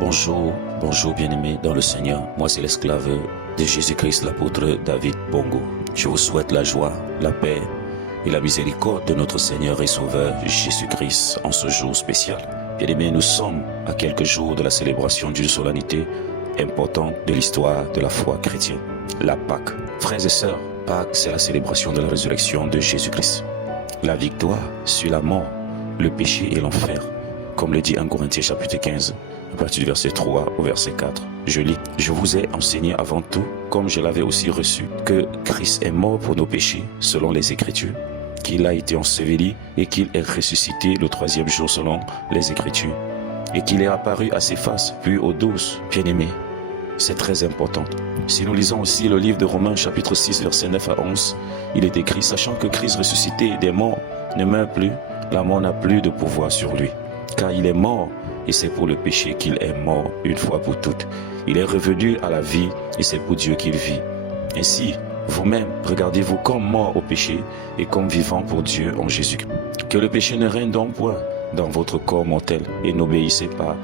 Bonjour, bonjour bien-aimés dans le Seigneur. Moi c'est l'esclave de Jésus-Christ, l'apôtre David Bongo. Je vous souhaite la joie, la paix et la miséricorde de notre Seigneur et Sauveur Jésus-Christ en ce jour spécial. Bien-aimés, nous sommes à quelques jours de la célébration d'une solennité importante de l'histoire de la foi chrétienne, la Pâque. Frères et sœurs, Pâques, c'est la célébration de la résurrection de Jésus-Christ. La victoire sur la mort, le péché et l'enfer, comme le dit 1 Corinthiens chapitre 15, à partir du verset 3 au verset 4. Je lis: Je vous ai enseigné avant tout, comme je l'avais aussi reçu, que Christ est mort pour nos péchés, selon les Écritures, qu'il a été enseveli et qu'il est ressuscité le troisième jour selon les Écritures, et qu'il est apparu à ses faces, puis aux 12. Bien-aimés, c'est très important. Si nous lisons aussi le livre de Romains chapitre 6 verset 9 à 11, il est écrit: Sachant que Christ ressuscité des morts ne meurt plus, la mort n'a plus de pouvoir sur lui, car il est mort, et c'est pour le péché qu'il est mort une fois pour toutes. Il est revenu à la vie, et c'est pour Dieu qu'il vit. Ainsi, vous-même, regardez-vous comme mort au péché et comme vivant pour Dieu en Jésus-Christ. Que le péché ne règne donc point dans votre corps mortel, et n'obéissez pas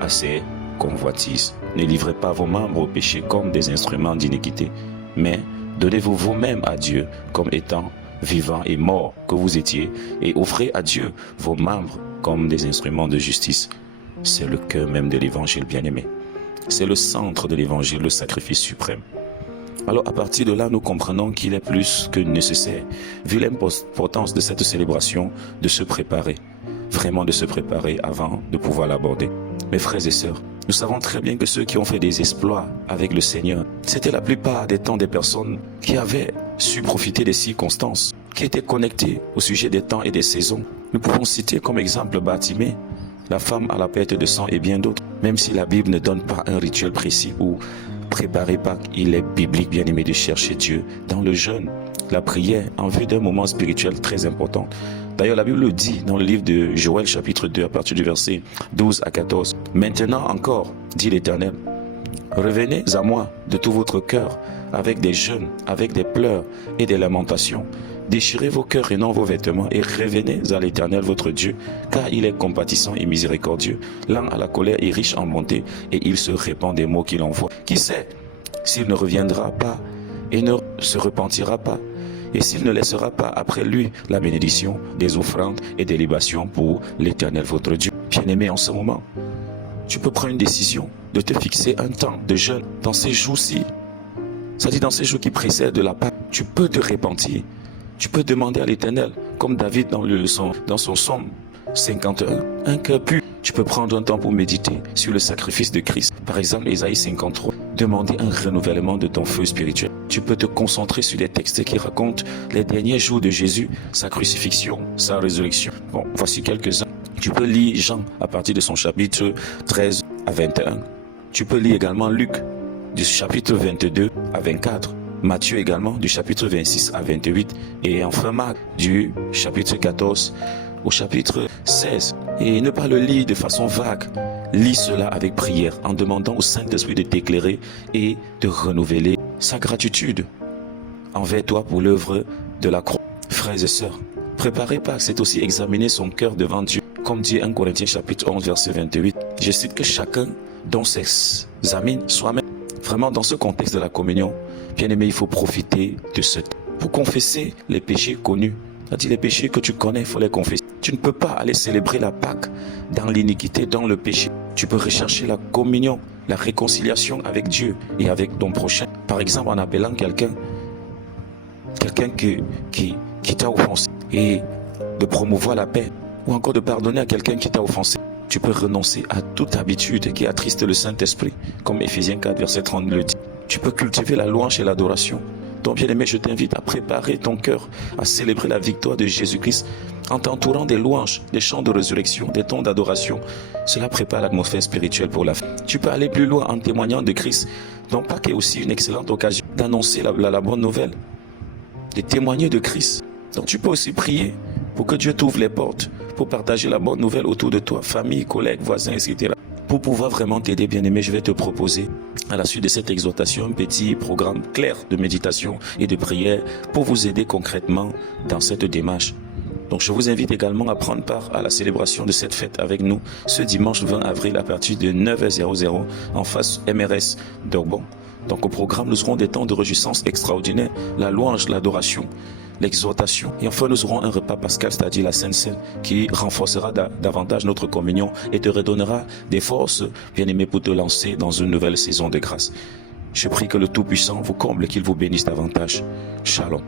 à ses convoitises. Ne livrez pas vos membres au péché comme des instruments d'iniquité, mais donnez-vous vous-même à Dieu comme étant vivant et mort que vous étiez, et offrez à Dieu vos membres comme des instruments de justice. C'est le cœur même de l'évangile, bien-aimé. C'est le centre de l'évangile, le sacrifice suprême. Alors à partir de là, nous comprenons qu'il est plus que nécessaire, vu l'importance de cette célébration, de se préparer, vraiment de se préparer avant de pouvoir l'aborder. Mes frères et sœurs, nous savons très bien que ceux qui ont fait des exploits avec le Seigneur, c'était la plupart des temps des personnes qui avaient su profiter des circonstances, qui étaient connectées au sujet des temps et des saisons. Nous pouvons citer comme exemple Bartimée, la femme à la perte de sang et bien d'autres. Même si la Bible ne donne pas un rituel précis ou préparer Pâques, il est biblique, bien aimé, de chercher Dieu dans le jeûne, la prière, en vue d'un moment spirituel très important. D'ailleurs, la Bible le dit dans le livre de Joël chapitre 2 à partir du verset 12 à 14. Maintenant encore, dit l'Éternel, revenez à moi de tout votre cœur, avec des jeûnes, avec des pleurs et des lamentations. Déchirez vos cœurs et non vos vêtements, et revenez à l'Éternel votre Dieu, car il est compatissant et miséricordieux, lent à la colère et riche en bonté, et il se répand des mots qu'il envoie. Qui sait s'il ne reviendra pas et ne se repentira pas, et s'il ne laissera pas après lui la bénédiction des offrandes et des libations pour l'Éternel votre Dieu. Bien-aimé, en ce moment, tu peux prendre une décision de te fixer un temps de jeûne dans ces jours-ci. C'est-à-dire dans ces jours qui précèdent la Pâque, tu peux te repentir. Tu peux demander à l'Éternel, comme David dans son psaume 51, un cœur pur. Tu peux prendre un temps pour méditer sur le sacrifice de Christ. Par exemple, Ésaïe 53, demander un renouvellement de ton feu spirituel. Tu peux te concentrer sur des textes qui racontent les derniers jours de Jésus, sa crucifixion, sa résurrection. Bon, voici quelques-uns. Tu peux lire Jean à partir de son chapitre 13 à 21. Tu peux lire également Luc du chapitre 22 à 24. Matthieu également du chapitre 26 à 28 et enfin Marc du chapitre 14 au chapitre 16. Et ne pas le lire de façon vague. Lis cela avec prière en demandant au Saint-Esprit de t'éclairer et de renouveler sa gratitude envers toi pour l'œuvre de la croix. Frères et sœurs, préparer Pâques, c'est aussi examiner son cœur devant Dieu. Comme dit 1 Corinthiens chapitre 11 verset 28, je cite que chacun dont s'examine soi-même. Vraiment dans ce contexte de la communion, bien aimé, il faut profiter de ce temps pour confesser les péchés connus. C'est-à-dire les péchés que tu connais, il faut les confesser. Tu ne peux pas aller célébrer la Pâque dans l'iniquité, dans le péché. Tu peux rechercher la communion, la réconciliation avec Dieu et avec ton prochain. Par exemple, en appelant quelqu'un qui t'a offensé et de promouvoir la paix, ou encore de pardonner à quelqu'un qui t'a offensé. Tu peux renoncer à toute habitude qui attriste le Saint-Esprit, comme Éphésiens 4, verset 30 le dit. Tu peux cultiver la louange et l'adoration. Donc bien aimé, je t'invite à préparer ton cœur, à célébrer la victoire de Jésus-Christ en t'entourant des louanges, des chants de résurrection, des tons d'adoration. Cela prépare l'atmosphère spirituelle pour la fin. Tu peux aller plus loin en témoignant de Christ. Donc Pâques est aussi une excellente occasion d'annoncer la bonne nouvelle, de témoigner de Christ. Donc tu peux aussi prier pour que Dieu t'ouvre les portes, pour partager la bonne nouvelle autour de toi, famille, collègues, voisins, etc. Pour pouvoir vraiment t'aider, bien-aimé, je vais te proposer, à la suite de cette exhortation, un petit programme clair de méditation et de prière pour vous aider concrètement dans cette démarche. Donc je vous invite également à prendre part à la célébration de cette fête avec nous ce dimanche 20 avril à partir de 9h00 en face MRS d'Orbon. Donc au programme, nous aurons des temps de réjouissance extraordinaires, la louange, l'adoration, l'exhortation. Et enfin, nous aurons un repas pascal, c'est-à-dire la Sainte Seine, qui renforcera davantage notre communion et te redonnera des forces, bien-aimé, pour te lancer dans une nouvelle saison de grâce. Je prie que le Tout-Puissant vous comble et qu'il vous bénisse davantage. Shalom.